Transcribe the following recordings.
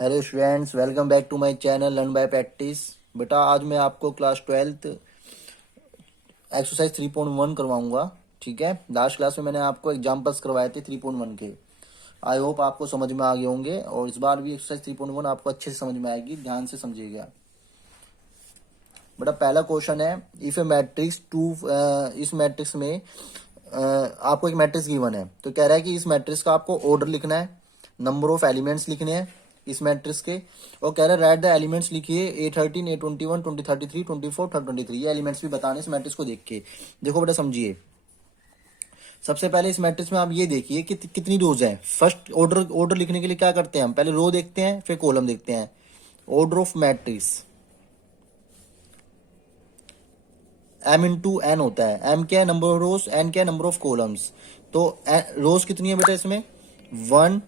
Hello students, welcome back to my channel learn by practice. बेटा आज मैं आपको क्लास 12th एक्सरसाइज 3.1 करवाऊंगा। ठीक है, लास्ट क्लास में मैंने आपको एग्जाम्पल्स करवाए थे 3.1 के। आई होप आपको समझ में आ गए होंगे और इस बार भी एक्सरसाइज 3.1 आपको अच्छे से समझ में आएगी, ध्यान से समझिएगा। बेटा पहला क्वेश्चन है, इफ ए मैट्रिक्स टू, इस मैट्रिक्स में आपको एक मैट्रिक्स गिवन है तो कह रहा है कि इस मैट्रिक्स का आपको ऑर्डर लिखना है, नंबर ऑफ एलिमेंट्स लिखने हैं इस मैट्रिक्स के, और कह रहा है राइट द एलिमेंट्स लिखिए A13 A21 2033 24 23। ये एलिमेंट्स भी बताने इस मैट्रिक्स को देख के। देखो बेटा समझिए, सबसे पहले इस मैट्रिक्स में आप ये देखिए कि कितनी रोज है। फर्स्ट ऑर्डर लिखने के लिए क्या करते हैं हम, पहले रो देखते हैं फिर कॉलम देखते हैं। Order of matrix m into n होता है। m क्या है, नंबर ऑफ रोज, n क्या है, नंबर ऑफ कॉलम्स। तो रोज कितनी है बेटा इसमें, 1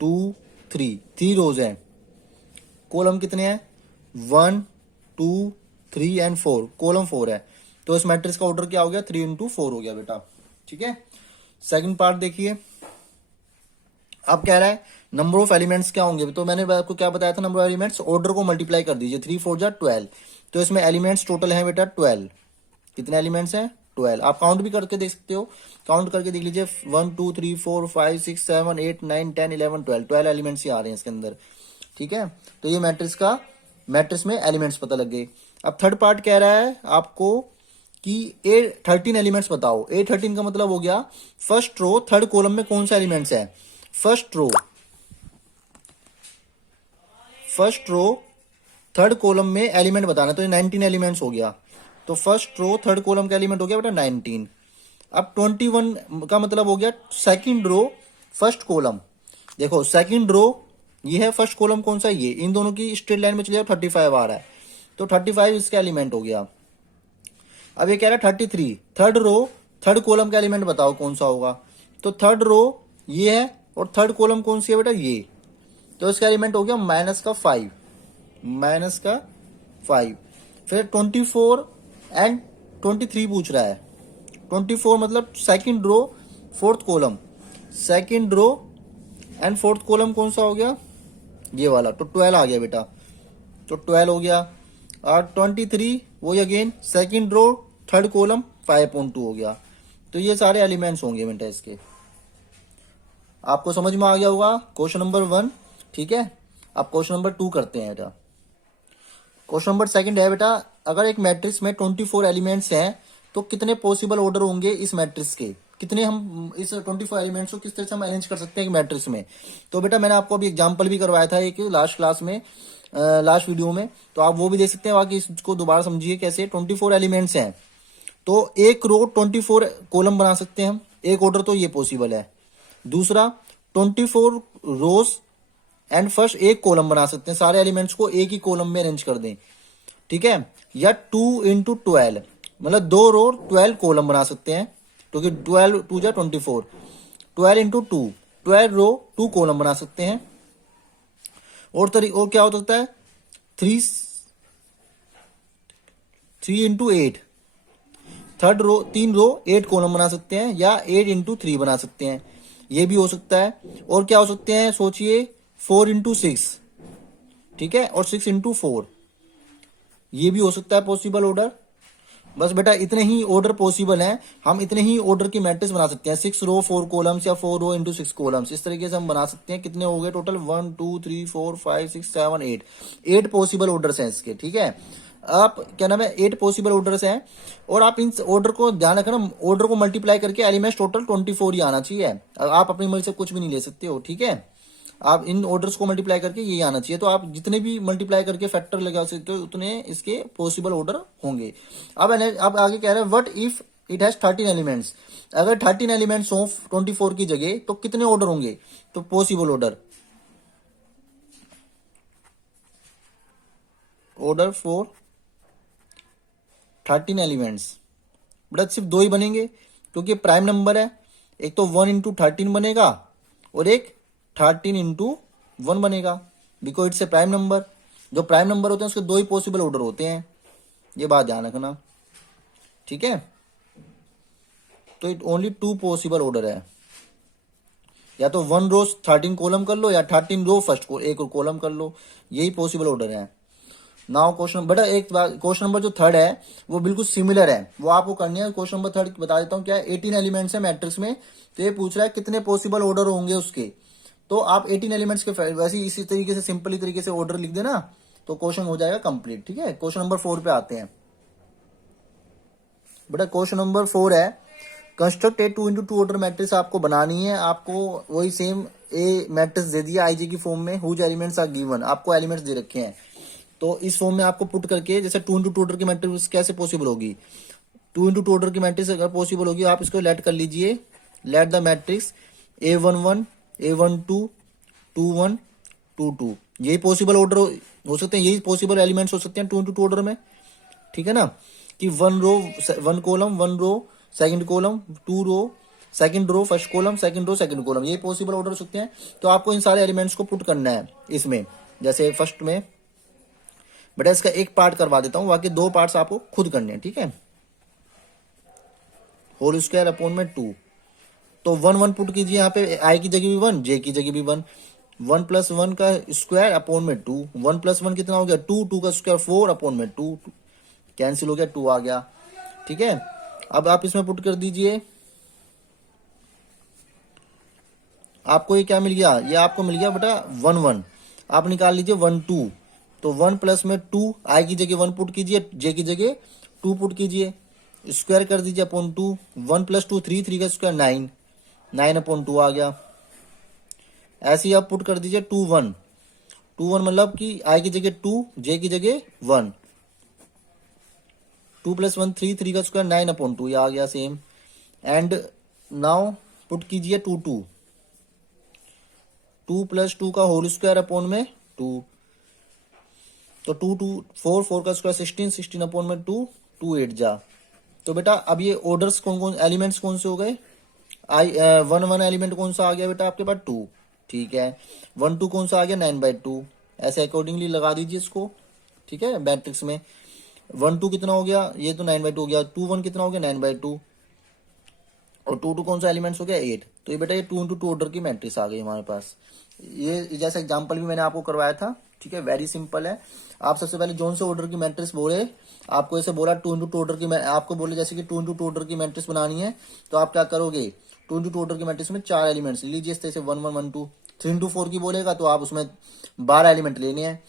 2 3, 3 रोज है। कॉलम कितने हैं, 1 2 3 एंड 4, कॉलम 4 है। तो इस मैट्रिक्स का ऑर्डर क्या हो गया, 3 इंटू 4 हो गया बेटा। ठीक है, सेकंड पार्ट देखिए। अब कह रहा है नंबर ऑफ एलिमेंट्स क्या होंगे, तो मैंने आपको क्या बताया था, नंबर ऑफ एलिमेंट्स ऑर्डर को मल्टीप्लाई कर दीजिए, 3 4 जा 12। तो इसमें एलिमेंट्स टोटल है बेटा 12। कितने एलिमेंट्स हैं, 12। आप काउंट भी करके देख सकते हो, काउंट करके देख लीजिए, 1 2 3 4 5 6 7 8 9 10 11 12, 12 एलिमेंट्स ही आ रहे हैं इसके अंदर। ठीक है, तो ये मैट्रिक्स में एलिमेंट्स पता लग गए। अब थर्ड पार्ट कह रहा है आपको कि A13 एलिमेंट्स बताओ। A13 का मतलब हो गया फर्स्ट रो थर्ड कॉलम में कौन सा एलिमेंट्स है। फर्स्ट रो थर्ड कॉलम में एलिमेंट बताना, तो ये 19 एलिमेंट्स हो गया। तो फर्स्ट रो थर्ड कॉलम का एलिमेंट हो गया बेटा 19। अब 21 का मतलब हो गया सेकंड रो फर्स्ट कॉलम। देखो सेकंड रो ये है, फर्स्ट कॉलम कौन सा, ये, इन दोनों की स्ट्रेट लाइन में चले जाओ, 35 आ रहा है, तो 35 इसका एलिमेंट हो गया। अब ये कह रहा है 33, थर्ड रो थर्ड कॉलम का एलिमेंट बताओ कौन सा होगा। तो थर्ड रो ये है और थर्ड कॉलम कौन सी है बेटा, ये, तो इसका एलिमेंट हो गया -5। फिर 24 एंड 23 पूछ रहा है। 24 मतलब second row fourth column, second row and fourth column कौन सा हो गया, ये वाला, तो 12 आ गया बेटा, तो 12 हो गया। और 23 वही again second row third column 5.2 हो गया। तो ये सारे एलिमेंट्स होंगे बेटा इसके। आपको समझ में आ गया होगा क्वेश्चन नंबर 1। ठीक है, अब क्वेश्चन नंबर 2 करते हैं बेटा। क्वेश्चन नंबर सेकंड है बेटा, अगर एक मैट्रिक्स में 24 एलिमेंट्स हैं तो कितने पॉसिबल ऑर्डर होंगे इस मैट्रिक्स के, कितने हम इस 24 एलिमेंट्स को किस तरह से हम अरेंज कर सकते हैं एक मैट्रिक्स में। तो बेटा मैंने आपको अभी एग्जांपल भी करवाया था एक लास्ट क्लास में, लास्ट वीडियो में, तो आप वो भी देख सकते हैं। बाकी इसको दोबारा समझिए कैसे। 24 एलिमेंट्स हैं तो एक रो 24 कॉलम बना सकते हैं हम, एक ऑर्डर तो ये पॉसिबल है। दूसरा 24 रोज एंड फर्स्ट एक कॉलम बना सकते हैं, सारे एलिमेंट्स को एक ही कॉलम में अरेंज कर दें। ठीक है, या 2 इंटू 12, मतलब 2 रो 12 कॉलम बना सकते हैं, क्योंकि 12 2 जा 24, 12 इंटू 2 12 रो 2 कॉलम बना सकते हैं। और क्या हो सकता है, 3 इंटू 8, थर्ड रो 3 रो 8 कॉलम बना सकते हैं, या 8 इंटू 3 बना सकते हैं, ये भी हो सकता है। और क्या हो सकते हैं सोचिए, 4 इंटू 6, ठीक है, और 6 इंटू 4, ये भी हो सकता है पॉसिबल ऑर्डर। बस बेटा इतने ही ऑर्डर पॉसिबल हैं, हम इतने ही ऑर्डर की मैट्रिक्स बना सकते हैं, 6 रो 4 कॉलम्स या 4 रो इंटू 6 कॉलम्स, इस तरीके से हम बना सकते हैं। कितने हो गए टोटल, 1 2 3 4 5 6 7 8 पॉसिबल ऑर्डर्स हैं इसके। ठीक है, आप क्या नाम है, 8 पॉसिबल ऑर्डर्स हैं। और आप इन ऑर्डर को ध्यान रखना, ऑर्डर को मल्टीप्लाई करके एलिमेंट्स टोटल 24 ही आना चाहिए। आप अपनी मर्जी से कुछ भी नहीं ले सकते हो। ठीक है, आप इन ऑर्डर्स को मल्टीप्लाई करके यही आना चाहिए, तो आप जितने भी मल्टीप्लाई करके फैक्टर लगा सकते हो उतने इसके पॉसिबल ऑर्डर होंगे। अब आगे कह रहे हैं what if it has 13 elements, अगर 13 एलिमेंट्स हो 24 की जगह तो कितने ऑर्डर होंगे, तो possible order for 13 elements, but सिर्फ 2 ही बनेंगे क्योंकि प्राइम नंबर है। एक तो 1 इंटू 13 बनेगा और एक 13 इंटू 1 बनेगा, because it's a prime number. जो प्राइम नंबर होते हैं उसके 2 ही पॉसिबल ऑर्डर होते हैं, ये बात ध्यान रखना। ठीक है, तो इट ओनली 2 पॉसिबल ऑर्डर है। या तो 1 रो 13 कॉलम कर लो या 13 रो फर्स्ट को एक कॉलम कर लो, यही पॉसिबल ऑर्डर है। नाउ क्वेश्चन बेटा एक बात, क्वेश्चन नंबर जो थर्ड है वो बिल्कुल सिमिलर है, वो आपको करनी है। क्वेश्चन नंबर थर्ड बता देता हूँ क्या है। 18 एलिमेंट्स है मैट्रिक्स में, तो ये पूछ रहा है कितने पॉसिबल ऑर्डर होंगे उसके। तो आप 18 एलिमेंट्स के वैसे ही इसी तरीके से सिंपली तरीके से ऑर्डर लिख देना, तो क्वेश्चन हो जाएगा कंप्लीट। ठीक है, क्वेश्चन नंबर 4 पे आते हैं। बेटा क्वेश्चन नंबर 4 है, कंस्ट्रक्ट ए 2x2 ऑर्डर मैट्रिक्स आपको बनानी है। आपको वही सेम ए मैट्रिक्स दे दिया आईजे की फॉर्म में, हुज एलिमेंट्स आर गिवन, आपको एलिमेंट्स दे रखे हैं। तो इस फॉर्म में आपको पुट करके, जैसे 2x2 ऑर्डर की मैट्रिक्स कैसे पॉसिबल होगी, 2x2 ऑर्डर की मैट्रिक्स अगर पॉसिबल होगी, आप इसको लेट कर लीजिए। Let the matrix A11 A12 21 22, यही पॉसिबल ऑर्डर हो सकते हैं, यही पॉसिबल एलिमेंट्स हो सकते हैं 2x2 ऑर्डर में। ठीक है ना, कि 1 row 1 column 1 row second column 2 row second row first column second row second column, ये पॉसिबल ऑर्डर हो सकते हैं। तो आपको इन सारे एलिमेंट्स को पुट करना है इसमें। जैसे फर्स्ट में बेटा इसका एक पार्ट करवा देता हूं, बाकी 2 पार्ट्स आपको खुद करने हैं। ठीक है, होल स्क्वायर अपॉन में 2, तो 1 1 पुट कीजिए यहाँ पे, आई की जगह भी 1 जे की जगह भी 1, 1 + 1 का स्क्वायर अपॉन में 2, 1 + 1 कितना हो गया 2, 2 का स्क्वायर 4 अपॉन में 2, कैंसिल हो गया 2 आ गया। ठीक है, अब आप इसमें पुट कर दीजिए, आपको ये क्या मिल गया, ये आपको मिल गया बेटा 1 1, आप निकाल लीजिए 1 2, तो 1 + में 2, आई की जगह 1 पुट कीजिए, जे की जगह 2 पुट कीजिए, स्क्वायर कर दीजिए अपॉन 2, 1 + 2 3, 3 का स्क्वायर 9, 9 अपॉन 2 आ गया। ऐसे ही आप पुट कर दीजिए 2 1, 2 1 मतलब कि आई की जगह 2, जे की जगह 1, 2 + 1 3, 3 का स्क्वायर 9 अपॉन 2, ये आ गया सेम। एंड नाउ पुट कीजिए 2 2, 2 + 2 का होल स्क्वायर अपॉन में 2, तो 2 2 4, 4 का स्क्वायर 16, 16 अपॉन में 2, 2 8 जा। तो बेटा अब ये ऑर्डर्स कौन कौन, एलिमेंट्स कौन से हो गए, आई 1 1 एलिमेंट कौन सा आ गया बेटा आपके पास 2, ठीक है, 1 2 कौन सा आ गया 9/2, ऐसे अकॉर्डिंगली लगा दीजिए इसको। ठीक है, मैट्रिक्स में 1 2 कितना हो गया, ये तो 9/2 हो गया, 2 1 कितना हो गया 9/2, और 2 2 कौन सा एलिमेंट्स हो गया 8। तो ये बेटा ये 2 × 2 ऑर्डर की मैट्रिक्स आ गई हमारे पास। ये जैसा एग्जांपल भी मैंने आपको करवाया था। ठीक है, वेरी सिंपल है। आप सबसे पहले जोन से ऑर्डर की मैट्रिक्स बोले, आपको ऐसे बोला 2 × 2 ऑर्डर की, आपको बोले जैसे कि 2 × 2 ऑर्डर की मैट्रिक्स बनानी है, तो आप क्या करोगे 2 × 2 ऑर्डर की मैट्रिक्स में 4 एलिमेंट्स लीजिए, इस तरह से 1 1 1 2, 3 × 4 की बोलेगा तो आप उसमें 12 एलिमेंट लेने हैं।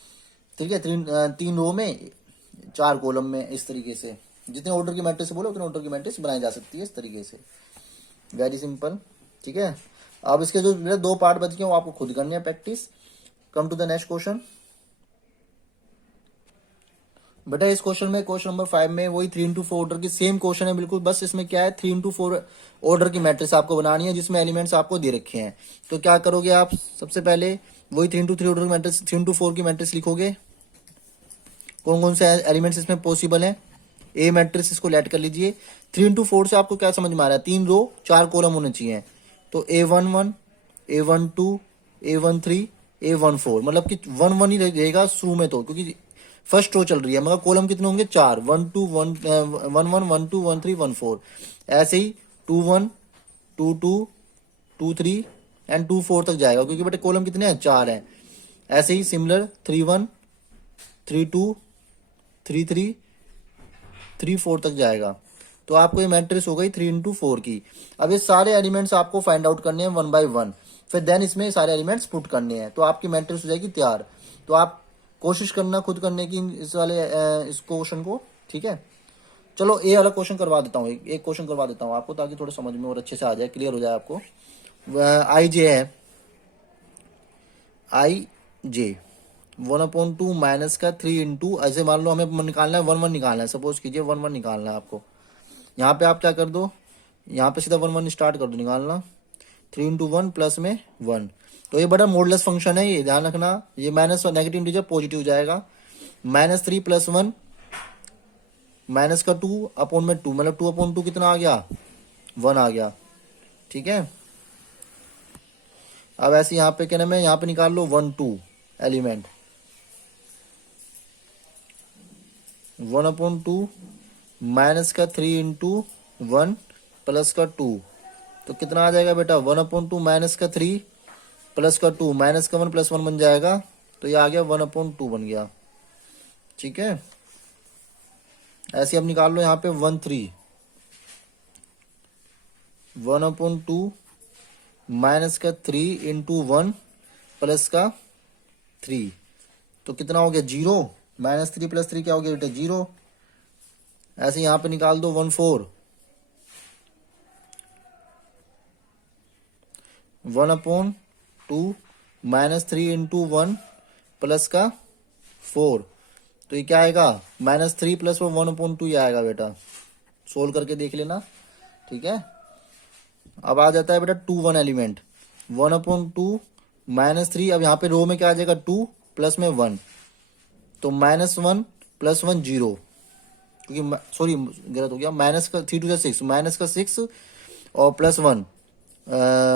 ठीक है, 3 रो में 4 कॉलम में, इस तरीके से जितने ऑर्डर की मैट्रिक्स बोले उतने ऑर्डर की मैट्रिक्स बनाई जा सकती है इस तरीके से, वेरी सिंपल। ठीक है, अब इसके जो मेरे 2 पार्ट बच गए वो आपको खुद करनी है practice. Come to the next question. बेटा इस क्वेश्चन में, क्वेश्चन नंबर 5 में वही 3 × 4 ऑर्डर की सेम क्वेश्चन है बिल्कुल, बस इसमें क्या है 3 × 4 ऑर्डर की मैट्रिक्स आपको बनानी है जिसमें एलिमेंट्स आपको दे रखे हैं। तो क्या करोगे आप, सबसे पहले वही 3 × 3 ऑर्डर की मैट्रिक्स, 3 × 4 की मैट्रिक्स लिखोगे, कौन कौन से एलिमेंट्स इसमें पॉसिबल है, ए मैट्रिक्स इसको लेट कर लीजिए। 3 × 4 से आपको क्या समझ में आ रहा है, 3 रो 4 कॉलम होने चाहिए, तो A11 A12 A13 A14, मतलब कि 1 1 ही रहेगा शुरू में, तो क्योंकि फर्स्ट रो चल रही है, मगर कॉलम कितने होंगे 4, 1 2 1 1 1 1 2 1 3 1 4, ऐसे ही 2 1 2 2 2 3 एंड 2 4 तक जाएगा, क्योंकि बेटे कॉलम कितने हैं 4 हैं। ऐसे ही सिमिलर 3 1 3 2 3 3 3 4 तक जाएगा। तो आपको ये मैट्रिक्स हो गई 3 × 4 की। अब ये सारे एलिमेंट्स आपको फाइंड आउट करने हैं 1 बाय 1, फिर देन इसमें सारे एलिमेंट्स पुट करने हैं, तो आपकी मैट्रिक्स हो जाएगी तैयार। तो आप कोशिश करना खुद करने की इस वाले इस क्वेश्चन को। ठीक है, चलो ए वाला क्वेश्चन करवा देता हूँ, एक क्वेश्चन करवा देता हूँ आपको, ताकि थोड़ा समझ में और अच्छे से आ जाए, क्लियर हो जाए आपको। आई जे है, आई जे 1/2 माइनस का 3 इंटू, ऐसे मान लो हमें निकालना है 1 1 निकालना है, सपोज कीजिए 1 1 निकालना है आपको। यहाँ पे आप क्या कर दो, यहाँ पे सीधा 1 1 स्टार्ट कर दो निकालना, 3 × 1 प्लस में 1। तो ये बड़ा मॉडुलस फंक्शन है, ये ध्यान रखना, ये माइनस नेगेटिव इंटीजर पॉजिटिव जाएगा, -3 + 1 माइनस का 2 अपॉन में 2, मतलब 2/2 कितना आ गया 1 आ गया। ठीक है, अब ऐसे यहाँ पे क्या नाम है, यहाँ पे निकाल लो 1 2 एलिमेंट, 1/2 माइनस का 3 × 1 प्लस का 2, तो कितना आ जाएगा बेटा 1/2 माइनस का 3 प्लस का 2 माइनस का 1 प्लस 1 बन जाएगा। तो ये आ गया 1/2 बन गया। ठीक है, ऐसे अब निकाल लो यहाँ पे 1/2 माइनस का 3 इंटू 1 प्लस का 3, तो कितना हो गया 0। -3 + 3 क्या हो गया बेटा 0। ऐसे यहाँ पे निकाल दो 1/4 -3 इंटू 1 प्लस का 4, तो ये क्या आएगा -3 + 1/2 ये आएगा बेटा। सोल्व करके देख लेना। ठीक है, अब आ जाता है बेटा 2 1 एलिमेंट 1/2 -3। अब यहाँ पे रो में क्या आ जाएगा 2 प्लस में 1, तो -1 + 1 0, क्योंकि सॉरी गलत हो गया, माइनस का 3 × 6 माइनस का 6 और +1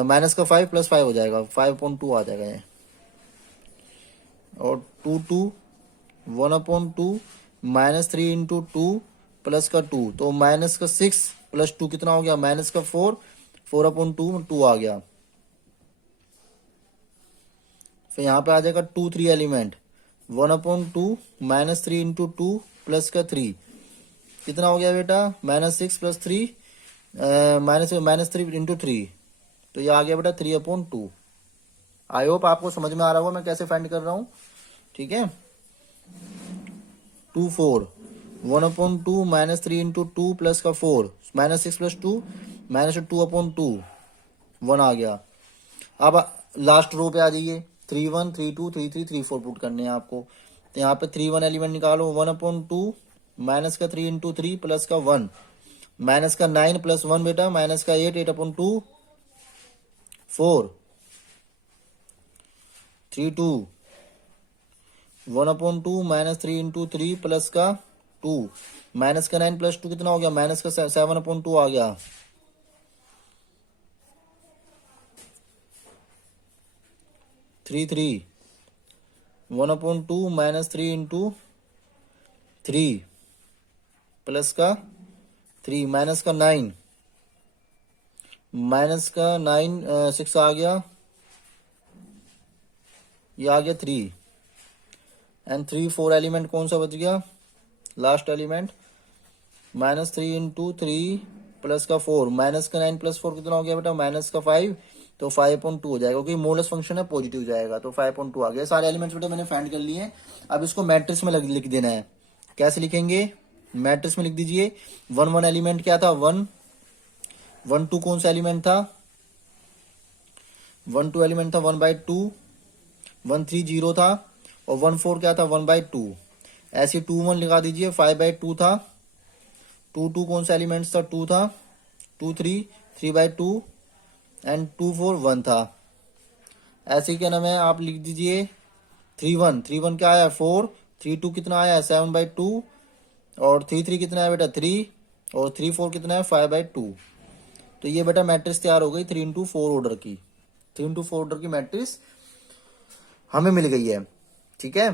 माइनस का 5 + 5 हो जाएगा 5/2 आ जाएगा ये। और 2 1/2 -3 इंटू 2 प्लस का 2, तो माइनस का 6 + 2 कितना हो गया माइनस का 4 4/2 2 आ गया। फिर यहाँ पे आ जाएगा 2 3 एलिमेंट 1/2 -3 इंटू 2 प्लस का 3, कितना हो गया बेटा -6 + 3 -3 इंटू 3, तो ये आ गया बेटा 3/2। आई होप आपको समझ में आ रहा होगा मैं कैसे फाइंड कर रहा हूँ। ठीक है, 2 4 1/2 -3 इंटू 2 प्लस का 4 -6 + 2 -2/2 1 आ गया। अब लास्ट रो पे आ जाइए 3 1 3 2 3 3 3 4 पुट करने हैं आपको। तो यहाँ पे 3 1 एलिमेंट निकालो 1/2 माइनस का 3 इंटू 3 प्लस का 1 माइनस का 9 + 1 बेटा माइनस का 8 8/2 4 3 2 1/2 -3 इंटू 3 प्लस का 2 माइनस का 9 + 2 कितना हो गया माइनस का 7/2 आ गया। 3 3 1/2 -3 इंटू 3 प्लस का 3 माइनस का 9 6 आ गया, ये आ गया 3 एंड 3 4 एलिमेंट कौन सा बच गया लास्ट एलिमेंट -3 इंटू 3 प्लस का 4 माइनस का 9 + 4 कितना हो गया बेटा माइनस का 5, तो 5/2 हो जाएगा क्योंकि मोलस फंक्शन है पॉजिटिव जाएगा, तो 5/2 आ गया। सारे एलिमेंट्स बेटा मैंने फाइंड कर लिए। अब इसको मैट्रिक्स में लिख देना है। कैसे लिखेंगे मैट्रिक्स में लिख दीजिए 1 1 एलिमेंट क्या था 1 1 2 कौन सा एलिमेंट था 1 2 एलिमेंट था 1/2 1 3 0 था और 1 4 क्या था 1/2। ऐसे 2 1 लगा दीजिए 5/2 था 2 2 कौन सा एलिमेंट्स था 2 था 2 3 3/2 एंड 2 4 1 था। ऐसे क्या नाम है आप लिख दीजिए 3 1 क्या आया 4 3 2 कितना आया 7/2 और 3 3 कितना है बेटा 3 और 3 4 कितना है 5/2। तो ये बेटा मैट्रिक्स तैयार हो गई 3/4 ऑर्डर की 3/4 ऑर्डर की मैट्रिक्स हमें मिल गई है। ठीक है,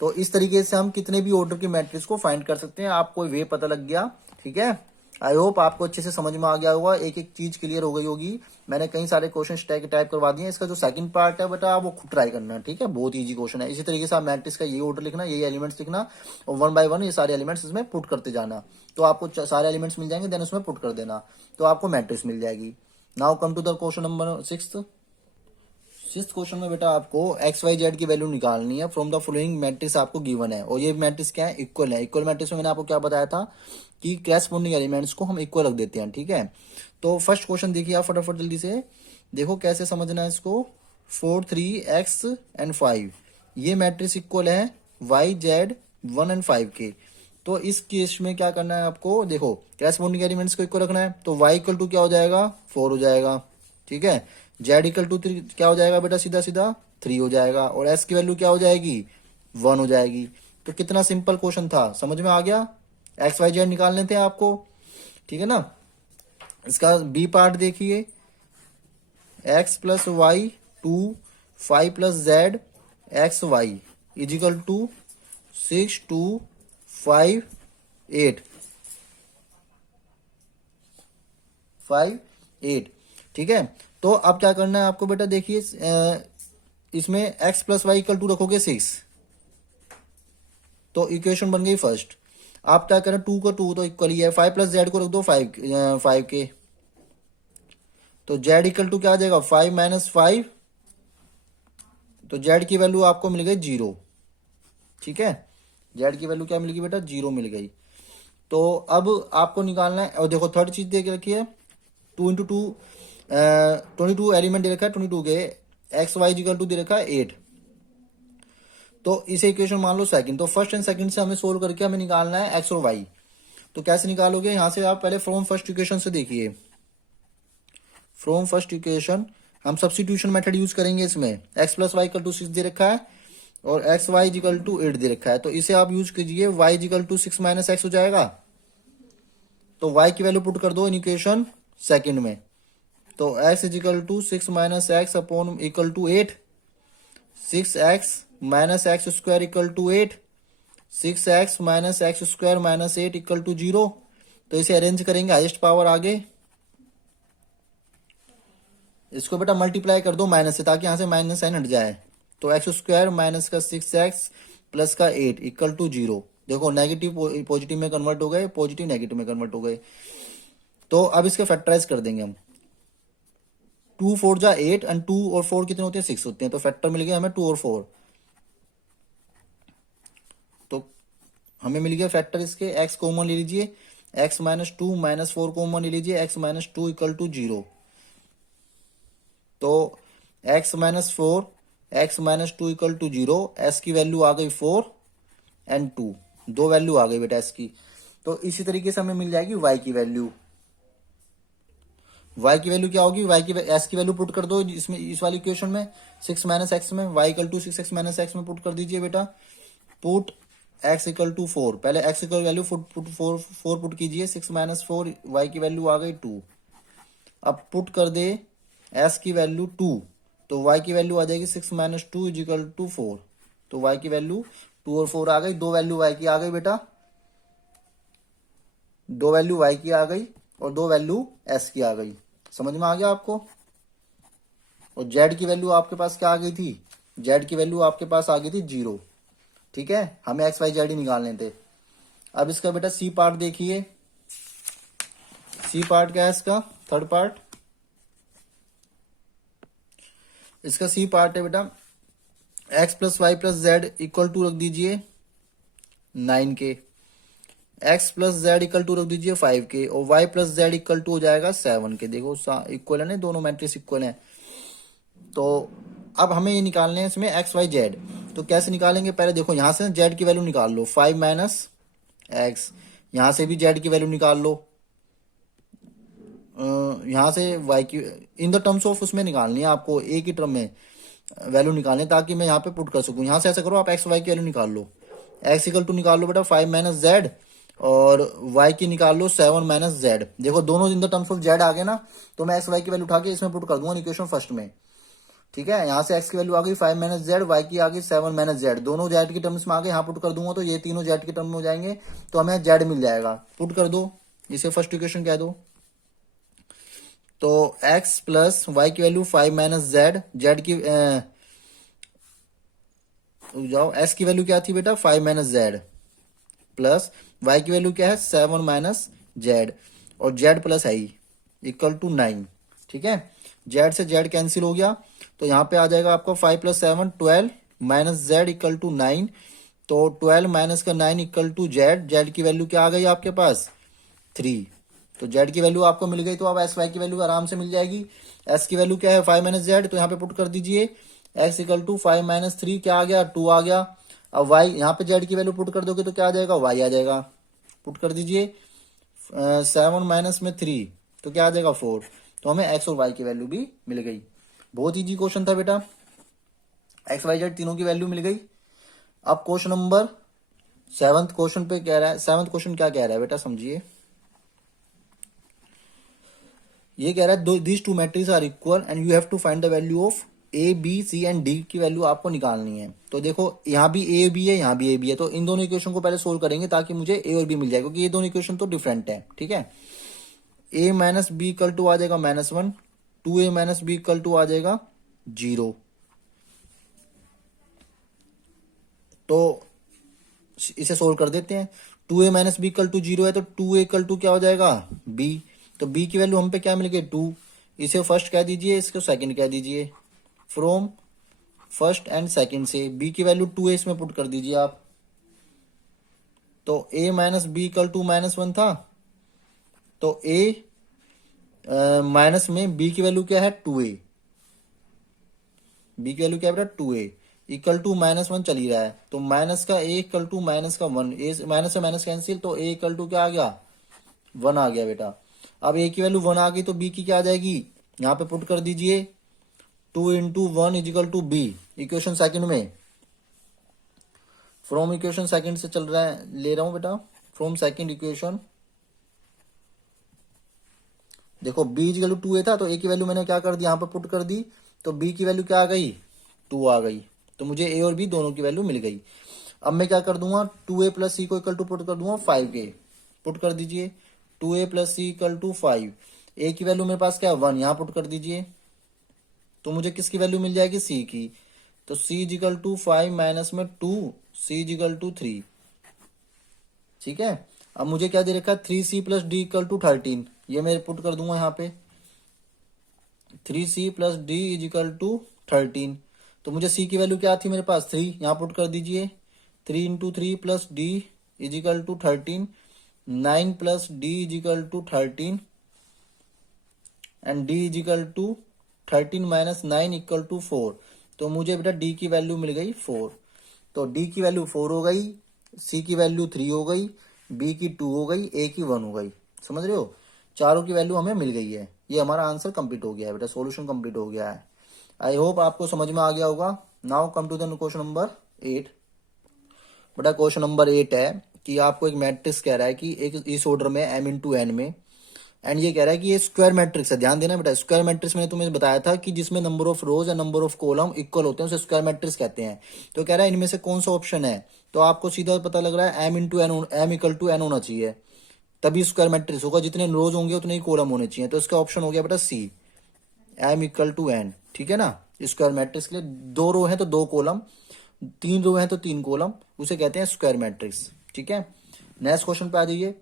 तो इस तरीके से हम कितने भी ऑर्डर की मैट्रिक्स को फाइंड कर सकते हैं। आपको वे पता लग गया। ठीक है, आई होप आपको अच्छे से समझ में आ गया होगा, एक एक चीज क्लियर हो गई होगी। मैंने कई सारे क्वेश्चन टाइप करवा दिए। इसका जो सेकंड पार्ट है बेटा वो खुद ट्राई करना। ठीक है, बहुत ईजी क्वेश्चन है। इसी तरीके से आप मैट्रिक्स का ये ऑर्डर लिखना, यही एलिमेंट्स लिखना और 1 बाय 1 ये सारे एलिमेंट्स इसमें पुट करते जाना, तो आपको सारे एलिमेंट्स मिल जाएंगे। देन उसमें पुट कर देना, तो आपको मैट्रिक्स मिल जाएगी। Now come to the question number 6th question में बेटा आपको एक्स वाई जेड की वैल्यू निकालनी है फ्रॉम द फॉलोइंग मैट्रिक्स आपको गिवन है। और ये मैट्रिक्स क्या है इक्वल है। इक्वल मैट्रिक्स में मैंने आपको क्या बताया था कि करेस्पॉन्डिंग एलिमेंट्स को हम इक्वल रख देते हैं। ठीक है, तो फर्स्ट क्वेश्चन देखिए आप फटाफट जल्दी से देखो कैसे समझना है इसको। 4 3 x एंड 5 ये मैट्रिक्स इक्वल है y z 1 एंड 5 के। तो इस केस में क्या करना है आपको, देखो करेस्पॉन्डिंग एलिमेंट्स को इक्वल रखना है, तो y इक्वल टू क्या हो जाएगा 4 हो जाएगा। ठीक है, z इक्वल टू 3 क्या हो जाएगा बेटा सीधा सीधा 3 हो जाएगा और s की वैल्यू क्या हो जाएगी 1 हो जाएगी। तो कितना सिंपल क्वेश्चन था, समझ में आ गया। एक्स वाई जेड निकालने थे आपको। ठीक है ना, इसका बी पार्ट देखिए x plus y 2 5 plus z x y equal to 6 2 5 8 5 8। ठीक है। तो अब क्या करना है आपको बेटा, देखिए इसमें x plus y equal to रखोगे 6, तो इक्वेशन बन गई फर्स्ट। आप क्या करें, 2 को 2 तो इक्वल ही है, 5 प्लस जेड को रख दो 5 के, तो जेड इक्वल टू क्या आ जाएगा 5 माइनस 5, तो जेड की वैल्यू आपको मिल गई 0। ठीक है, जेड की वैल्यू क्या मिल गई बेटा, 0 मिल गई। तो अब आपको निकालना है, और देखो थर्ड चीज दे के रखी है, 2 इंटू 2 22 एलिमेंट दे रखा है 22 के, एक्स वाई इक्वल टू दे रखा है 8। तो इसे इक्वेशन मान लो सेकंड। तो फर्स्ट एंड सेकंड से हमें सोल्व करके हमें निकालना है एक्स और वाई। तो कैसे निकालोगे, यहां से आप पहले फ्रॉम फर्स्ट इक्वेशन से देखिए, फ्रॉम फर्स्ट इक्वेशन हम सब्स्टिट्यूशन मेथड यूज करेंगे। इसमें x plus y equal to 6 दे रखा है और एक्स वाई इक्वल टू 8 दे रखा है, तो इसे आप यूज कीजिए, y equal to 6 minus x हो जाएगा। तो y की वैल्यू पुट कर दो इन इक्वेशन सेकंड में, तो x equal to 6 minus x upon equal to 8, 6x minus x square equal to 8, 6x minus x square minus 8 equal to 0। तो इसे अरेंज करेंगे हाईएस्ट पावर आगे, इसको बेटा मल्टीप्लाई कर दो माइनस से, ताकि यहां से माइनस साइन हट जाए। तो एक्स स्क्वायर माइनस का 6x प्लस का 8 इक्वल टू 0। देखो नेगेटिव पॉजिटिव में कन्वर्ट हो गए, पॉजिटिव नेगेटिव में कन्वर्ट हो गए। तो अब इसके फैक्टराइज कर देंगे हम, 2 4 जा 8 एंड 2 और 4 कितने होते हैं 6 होते हैं, तो फैक्टर मिल गया हमें 2 और 4। तो हमें मिल गया फैक्टर इसके, x कॉमन ले लीजिए, x माइनस 2 माइनस 4 कॉमन ले लीजिए, x माइनस 2 इक्वल टू 0। तो x minus 4, x minus 2 equal to 0, s की वैल्यू आ गई 4 एंड 2, दो वैल्यू आ गई बेटा s की। तो इसी तरीके से हमें मिल जाएगी y की वैल्यू। y की वैल्यू क्या होगी, y की s की वैल्यू पुट कर दो इसमें, इस वाली इक्वेशन में 6 माइनस एक्स में, y equal to 6x minus x में पुट कर दीजिए बेटा। पुट x इक्वल टू 4, पहले x equal value put 4 put कीजिए, 6 माइनस 4, y की वैल्यू आ गई 2। अब पुट कर दे s की वैल्यू 2, तो y की वैल्यू आ जाएगी 6 माइनस 2 इजिकल टू 4। तो y की वैल्यू 2 और 4 आ गई, दो वैल्यू y की आ गई बेटा, दो वैल्यू y की आ गई और दो वैल्यू s की आ गई। समझ में आ गया आपको। और z की वैल्यू आपके पास क्या आ गई थी, z की वैल्यू आपके पास आ गई थी 0। ठीक है, हमें एक्स वाई जेड ही निकालने थे। अब इसका बेटा सी पार्ट देखिए, सी पार्ट क्या है इसका, थर्ड पार्ट, इसका सी पार्ट है बेटा x plus y plus z equal to रख दीजिए 9 के, x plus z equal to रख दीजिए 5 के, और y plus z equal to हो जाएगा 7 के। देखो इक्वल है ना, दोनों मैट्रिक्स इक्वल है। तो अब हमें ये निकालने हैं इसमें एक्स वाई जेड। तो कैसे निकालेंगे, पहले देखो यहां से जेड की वैल्यू निकाल लो, 5 माइनस एक्स, यहां से भी जेड की वैल्यू निकाल लो, यहां से वाई की इन द टर्म्स ऑफ उसमें निकालनी है आपको, एक ही टर्म में वैल्यू निकालनी है, ताकि मैं यहाँ पे पुट कर सकूं। यहां से ऐसा करो, आप एक्स वाई की वैल्यू निकाल लो, एक्स इक्वल टू निकाल लो बेटा 5 माइनस जेड, और y की निकाल लो 7 माइनस जेड। देखो दोनों in the terms of Z आ गए ना, तो मैं एक्स वाई की वैल्यू उठा के इसमें पुट कर दूंगा इक्वेशन फर्स्ट में। ठीक है, यहाँ से x की वैल्यू आ गई 5 माइनस जेड, वाई की आ गई 7 माइनस जेड, दोनों जेड की टर्म्स में आ गए, यहाँ पुट कर दूंगा तो ये तीनों जेड के टर्म में हो जाएंगे, तो हमें जेड मिल जाएगा। पुट कर दो, इसे फर्स्ट इक्वेशन कह दो। तो x प्लस वाई की वैल्यू 5 माइनस जेड, जेड की जाओ, s की वैल्यू क्या थी बेटा 5 माइनस जेड, प्लस y की वैल्यू क्या है 7 माइनस जेड, और z plus I equal to 9। ठीक है, z से z कैंसिल हो गया, तो यहाँ पे आ जाएगा आपका 5 plus 7 12 minus z equal to 9। तो 12 माइनस का 9 इक्वल टू जेड, जेड की वैल्यू क्या आ गई आपके पास 3। तो जेड की वैल्यू आपको मिल गई, तो अब एस वाई की वैल्यू आराम से मिल जाएगी। एस की वैल्यू क्या है 5 माइनस जेड, तो यहाँ पे पुट कर दीजिए, एक्स इक्वल टू 5 माइनस 3 क्या आ गया 2 आ गया। अब वाई यहाँ पे जेड की वैल्यू पुट कर दोगे तो क्या आ जाएगा वाई आ जाएगा, पुट कर दीजिए 7 माइनस में 3 तो क्या आ जाएगा 4। तो हमें एक्स और वाई की वैल्यू भी मिल गई। बहुत इजी क्वेश्चन था बेटा, एक्स वाई जेड तीनों की वैल्यू मिल गई। अब क्वेश्चन नंबर 7th क्वेश्चन पे कह रहा है, 7th क्वेश्चन क्या कह रहा है बेटा समझिए। ये कह रहा है this two matrix are equal and you have to find the value of a b c and d की वैल्यू आपको निकालनी है। तो देखो यहाँ भी ए बी है, यहाँ भी ए बी है, तो इन दोनों इक्वेशन को पहले सोल्व करेंगे ताकि मुझे ए और बी मिल जाए, क्योंकि ये दोनों इक्वेशन तो डिफरेंट है। ठीक है, A minus B equal to आ जाएगा -1, 2a minus B equal to आ जाएगा 0। तो इसे सोल्व कर देते हैं। 2a minus B equal to 0 है तो 2a इक्वल टू क्या हो जाएगा b। तो b की वैल्यू हम पे क्या मिल गई 2। इसे फर्स्ट कह दीजिए, इसको सेकंड कह दीजिए। फ्रॉम फर्स्ट एंड सेकंड से b की वैल्यू 2a इसमें पुट कर दीजिए आप। तो a minus B equal to -1 था, तो a माइनस में b की वैल्यू क्या है 2a। b की वैल्यू क्या है बेटा 2a इक्वल टू -1 चल ही रहा है, तो माइनस का a इक्वल टू माइनस का 1, ए माइनस से माइनस कैंसिल, तो a इक्वल टू क्या आ गया 1 आ गया बेटा। अब a की वैल्यू 1 आ गई तो b की क्या आ जाएगी, यहाँ पे पुट कर दीजिए 2 into 1 equal to b equation second में। फ्रॉम इक्वेशन सेकंड से चल रहा है, ले रहा हूं बेटा फ्रॉम सेकंड इक्वेशन। देखो b इजिकल टू 2a था तो a की वैल्यू मैंने क्या कर दी, यहाँ पे पुट कर दी, तो b की वैल्यू क्या आ गई 2 आ गई। तो मुझे a और b दोनों की वैल्यू मिल गई। अब मैं क्या कर दूंगा 2a प्लस सी को इक्वल टू पुट कर दूंगा 5a। पुट कर दीजिए 2a plus c equal to 5। a की वैल्यू मेरे पास क्या है 1, यहाँ पुट कर दीजिए, तो मुझे किसकी वैल्यू मिल जाएगी c की। तो c इजिकल टू 5 माइनस में 2, c इजिकल टू 3। ठीक है, अब मुझे क्या दे रखा है 3c plus D equal to 13, ये मैं पुट कर दूंगा यहाँ पे 3c plus d equal to 13। तो मुझे c की वैल्यू क्या थी मेरे पास 3, यहाँ पुट कर दीजिए 3 into 3 plus d equal to 13, 9 plus d equal to 13 and d equal to 13 minus 9 equal to 4। तो मुझे बेटा डी की वैल्यू मिल गई 4। तो डी की वैल्यू 4 हो गई, सी की वैल्यू 3 हो गई, बी की 2 हो गई, ए की 1 हो गई। समझ रहे हो, चारों की वैल्यू हमें मिल गई है। ये हमारा आंसर कंप्लीट हो गया है बेटा, सॉल्यूशन कंप्लीट हो गया है। आई होप आपको समझ में आ गया होगा। Now come to the question number 8। बेटा क्वेश्चन नंबर 8 है कि आपको एक मैट्रिक्स कह रहा है कि एक इस ऑर्डर में m इंटू एन में, एंड ये कह रहा है कि ये स्क्वायर मैट्रिक्स है। ध्यान देना बेटा, स्क्वायर मैट्रिक्स मैंने तुम्हें बताया था कि जिसमें नंबर ऑफ रोज या नंबर ऑफ कॉलम इक्वल होते हैं उसे स्क्वायर मैट्रिक्स कहते हैं। तो कह रहा है इनमें से कौन सा ऑप्शन है, तो आपको सीधा पता लग रहा है m into n, m equal to n होना चाहिए, तभी स्क्वायर मैट्रिक्स होगा। जितने रोज होंगे उतने ही कॉलम होने चाहिए। तो इसका ऑप्शन हो गया बेटा सी, m इक्वल टू एन। ठीक है ना, स्क्वायर मैट्रिक्स के लिए 2 रो है तो 2 कॉलम, 3 रो है तो 3 कॉलम, उसे कहते हैं स्क्वायर मैट्रिक्स। ठीक है, नेक्स्ट क्वेश्चन पे आ जाइए।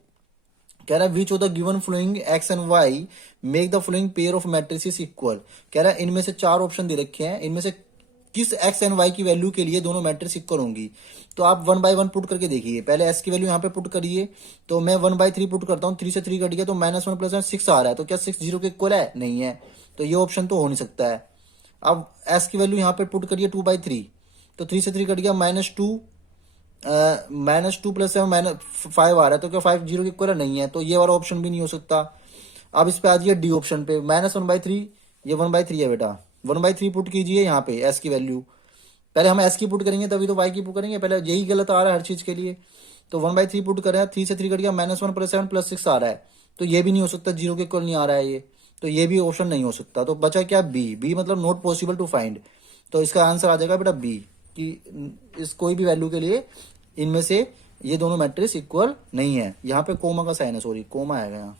कह रहा है which of the given following x and y make the following pair of matrices equal. कह रहा है इनमें से 4 ऑप्शन दे रखे हैं, इनमें से किस एक्स एंड वाई की वैल्यू के लिए दोनों मैट्रिक्स इक्वल होंगी। तो आप 1 बाय 1 पुट करके देखिए। पहले एस की वैल्यू यहाँ पे पुट करिए, तो मैं 1 बाय 3 पुट करता हूँ, 3 से 3 कट गया तो -1 प्लस 1 6 आ रहा है। तो क्या 6 जीरो के इक्वल है, नहीं है, तो ये ऑप्शन तो हो नहीं सकता है। अब एस की वैल्यू यहाँ पे पुट करिए 2 बाई 3, तो 3 से 3 कट गया -2, -2 प्लस 7 -5 आ रहा है। तो क्या 5 जीरो के इक्वल है, नहीं है, तो ये वाला ऑप्शन भी नहीं हो सकता। अब इस पे आ जाइए डी ऑप्शन पे, -1/3, ये 1/3 है बेटा, 1/3 पुट कीजिए यहाँ पे एस की वैल्यू। पहले हम एस की पुट करेंगे तभी तो वाई की पुट करेंगे, पहले यही गलत आ रहा है हर चीज के लिए। तो 1/3 पुट कर रहे हैं, 3 से 3 कट गया, -1 प्लस 7 प्लस 6 आ रहा है। तो ये भी नहीं हो सकता, जीरो के इक्वल नहीं आ रहा है ये, तो ये भी ऑप्शन नहीं हो सकता। तो बचा क्या बी मतलब नॉट पॉसिबल टू फाइंड। तो इसका आंसर आ जाएगा बेटा बी, कि इस कोई भी वैल्यू के लिए इनमें से ये दोनों मैट्रिक्स इक्वल नहीं है। यहाँ पे कोमा का साइन है, सॉरी कोमा आएगा यहाँ।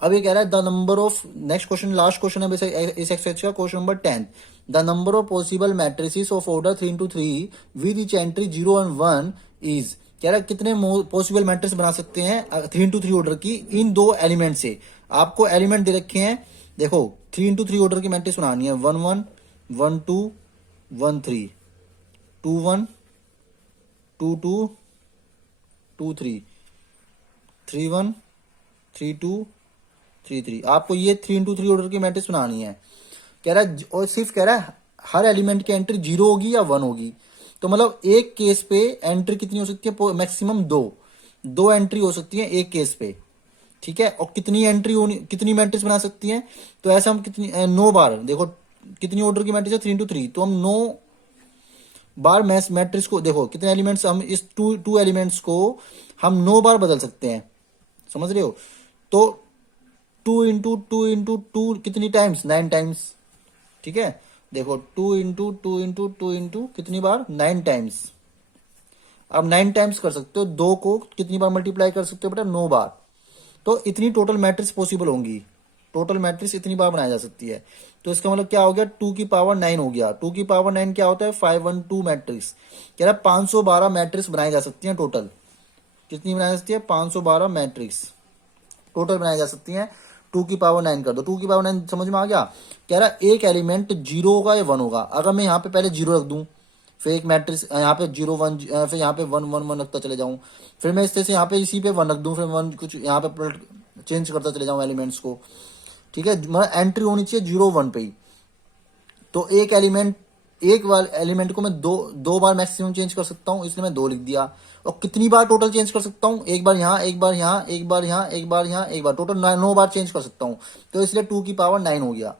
अब ये कह रहा है the number of, next question last question है वैसे इस एक्सरसाइज का, question number 10। The number of possible matrices of order 3 into 3 with each entry 0 and 1 is. कह रहा है कितने पॉसिबल मैट्रिक्स बना सकते हैं 3 into 3 ऑर्डर की इन 2 एलिमेंट से। आपको एलिमेंट दे रखे हैं, देखो 3 into 3 ऑर्डर की मैट्रिक्स बनानी है, 1 1 1 2 1 3 2 1 2 2 2 3 3 1 3 2 3 3। आपको ये 3 into 3 ऑर्डर की मैट्रिक्स बनानी है। कह रहा है, और सिर्फ कह रहा है हर एलिमेंट की एंट्री 0 होगी या 1 होगी। तो मतलब एक केस पे एंट्री कितनी हो सकती है, मैक्सिमम 2 एंट्री हो सकती है एक केस पे। ठीक है, और कितनी एंट्री होनी, कितनी मैट्रिक्स बना सकती है, तो ऐसा हम कितनी 9 बार, देखो कितनी ऑर्डर की मैट्रिक्स है 3 into 3, तो हम 9 बार मैट्रिक्स को, देखो कितने एलिमेंट्स, हम इस टू एलिमेंट्स को हम 9 बार बदल सकते हैं। समझ रहे हो, तो 2 into 2 into 2 कितनी टाइम्स, 9 टाइम्स। ठीक है, देखो 2 into 2 into 2 into कितनी बार, 9 टाइम्स। अब 9 टाइम्स कर सकते हो, 2 को कितनी बार मल्टीप्लाई कर सकते हो बेटा, 9 बार। तो इतनी टोटल मैट्रिक्स पॉसिबल होंगी। टोटल मैट्रिक्स इतनी बार बनाई जा सकती है। तो इसका मतलब क्या हो गया, 2 की पावर 9 हो गया। 2 की पावर 9 क्या होता है, 512 मैट्रिक्स। कह रहा है 512 मैट्रिक्स बनाई जा सकती है टोटल। कितनी बनाई जा सकती है, 512 मैट्रिक्स टोटल बनाई जा सकती हैं। 2 की पावर 9 कर दो, 2 की पावर 9 समझ में आ गया। कह रहा है एक एलिमेंट 0 होगा या 1 होगा। अगर मैं यहाँ पे पहले 0 रख दूं, फिर एक मैट्रिक्स यहाँ पे 0 1, फिर यहाँ पे 1 1 1 रखता चले जाऊं, फिर मैं इस तरह से यहाँ पे इसी पे 1 रख दूं, फिर 1 कुछ यहाँ पे चेंज करता चले जाऊं एलिमेंट्स को, ठीक है। मतलब एंट्री होनी चाहिए 0 1 पे ही। तो एक एलिमेंट, एक बार एलिमेंट को मैं दो बार मैक्सिमम चेंज कर सकता हूँ, इसलिए मैं 2 लिख दिया। और कितनी बार टोटल चेंज कर सकता हूँ, एक बार यहाँ, एक बार यहाँ, एक बार यहाँ, एक बार यहाँ, एक बार, टोटल 9 बार चेंज कर सकता हूँ। तो इसलिए 2 की पावर 9 हो गया,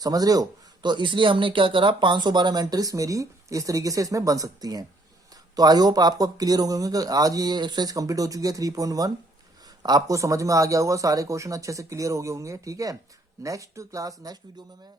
समझ रहे हो। तो इसलिए हमने क्या करा, 512 मैट्रिक्स मेरी इस तरीके से इसमें बन सकती हैं। तो आई होप आपको क्लियर हो गए कि आज ये एक्सरसाइज कंप्लीट हो चुकी है 3.1। आपको समझ में आ गया होगा, सारे क्वेश्चन अच्छे से क्लियर हो गए होंगे, ठीक है। नेक्स्ट क्लास, नेक्स्ट वीडियो में मैं